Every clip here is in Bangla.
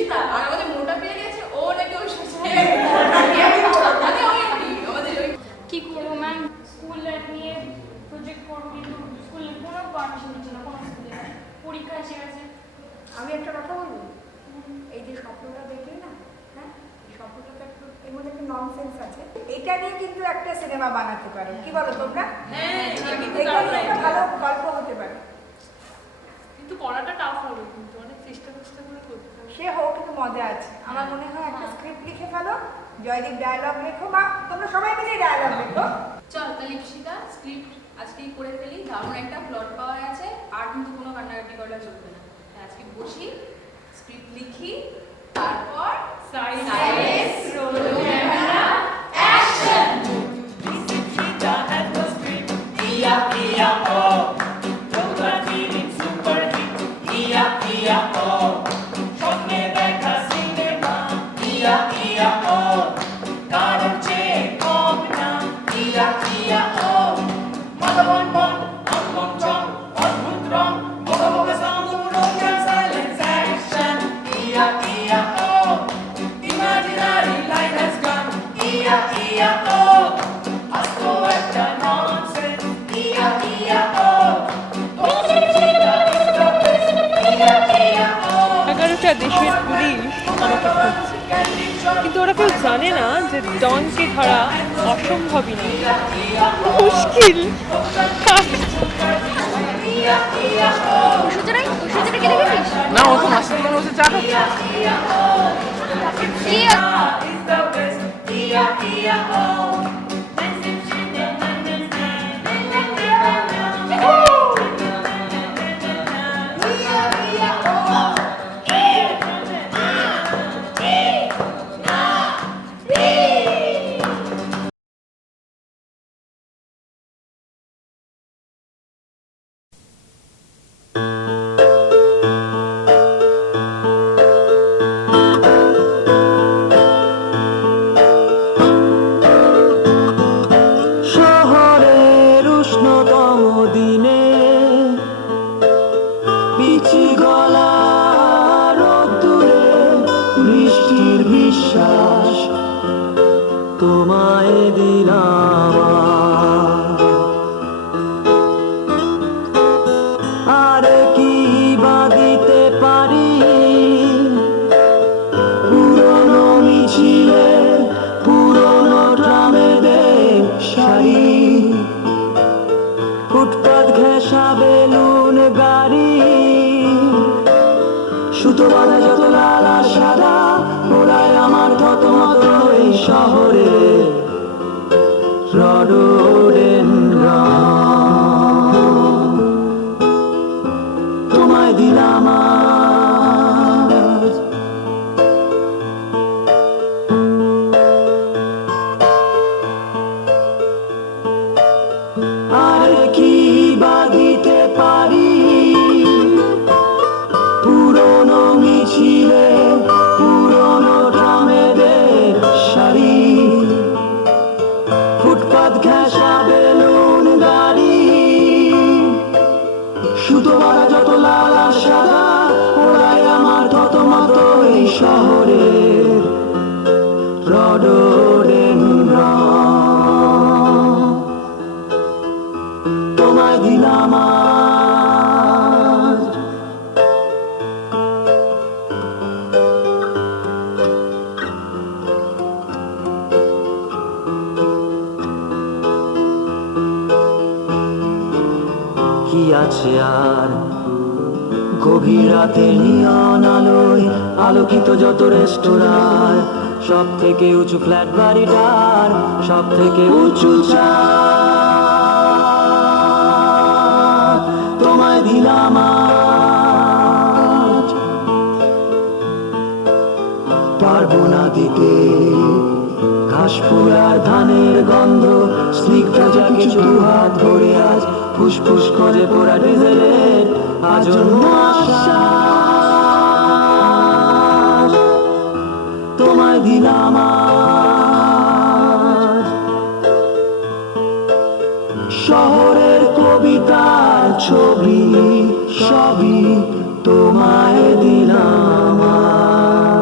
ঋষিতা আর আমাদের মোটা পেয়ে গেছে ও নাকি ওই কি করবো ম্যাম, স্কুল লাইফ নিয়ে প্রজেক্ট করবো কিন্তু স্কুলে কোনো পারমিশন দিচ্ছে না, কোনো স্কুলে পরীক্ষা এসে গেছে। আমি একটা কথা বলবো, এই যে স্বপ্নটা দেখলে না, হ্যাঁ, এই স্বপ্নটা তো একটু এর মধ্যে একটা ননসেন্স আছে। এটা নিয়ে কিন্তু একটা সিনেমা বানাতে পারো, কি বলো তোমরা? হ্যাঁ, এটা নিয়ে একটা ভালো গল্প হতে পারে। কিন্তু করাটা টাফ হবে, কিন্তু অনেক চেষ্টা করে করতে হবে। সে হোক, কিন্তু মজা আছে। আমার মনে হয় একটা স্ক্রিপ্ট লিখে ফেলো, জয়দীপ ডায়লগ লেখো, বা তোমরা সবাই মিলে ডায়লগ লেখো। চল তাহলে ঈপ্সিতা স্ক্রিপ্ট আজকেই করে ফেলি, দারুণ একটা প্লট পাওয়া গেছে, আর কিন্তু কোনো কান্নাকাটি করা চলবে না। আজকে বসি, স্ক্রিপ্ট লিখি, তারপর সাইলেন্স, রোল ক্যামেরা, অ্যাকশন। এগারোটা দেশের পুলিশ আমাকে খুঁজছে, কিন্তু ওরা কেউ জানে না যে ডনকে ধরা অসম্ভবই না, মুশকিল। ঐশ্বর্যরাকে দেখেছিস? না, ও তো মাসির দোকানে বসে চা খাচ্ছে। শহরের উষ্ণতম দিনে পিছি গলা রোদ্দুরে বৃষ্টির বিশ্বাস তোমায় দিলাম, আর কি বা দিতে পারি পুরনো মিছিলে পুরনো ট্রামেদের শাড়ি, ফুটপাত ঘেঁষা বেলুন গাড়ি, সুতো বাঁধা যত লাল আর সাদা, ওরাই আমার থতমত এই শহরে রডোডেনড্রন তোমায় দিলাম আজ। আর কি বা দিতে পারি পুরনো মিছিলে পুরনো ট্রামেদের শাড়ি, ফুটপাত ঘেঁষা বেলুন গাড়ি, সুতো বাঁধা যত লাল আর সাদা, ওরাই আমার থতমত এই শহরের রডোডেনড্রন তোমায় দিলাম আজ। কি আছে আর গভীর রাতে নিয়ন আলোয় আলোকিত যত রেস্তোরাঁ, সব থেকে উঁচু ফ্ল্যাট বাড়িটার সব থেকে উঁচু ছাদ তোমায় দিলাম আজ। পারবো না দিতে ঘাস ফোড়ার ধানের গন্ধ, স্নিগ্ধ যা কিছু হাত ধরে আজ ফুসফুস করে পোড়া ডিজেলের আজন্ম আশ্বাস তোমায় দিলাম আজ। শহরের কবিতার ছবি সবই তোমায় দিলাম আজ।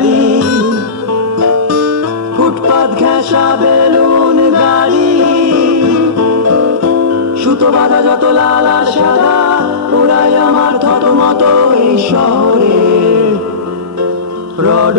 বাড়ি, ফুটপাত ঘেঁষা বেলুন গাড়ি, সুতো বাঁধা যত লাল আর সাদা, ওরাই আমার থতমত এই শহরে রড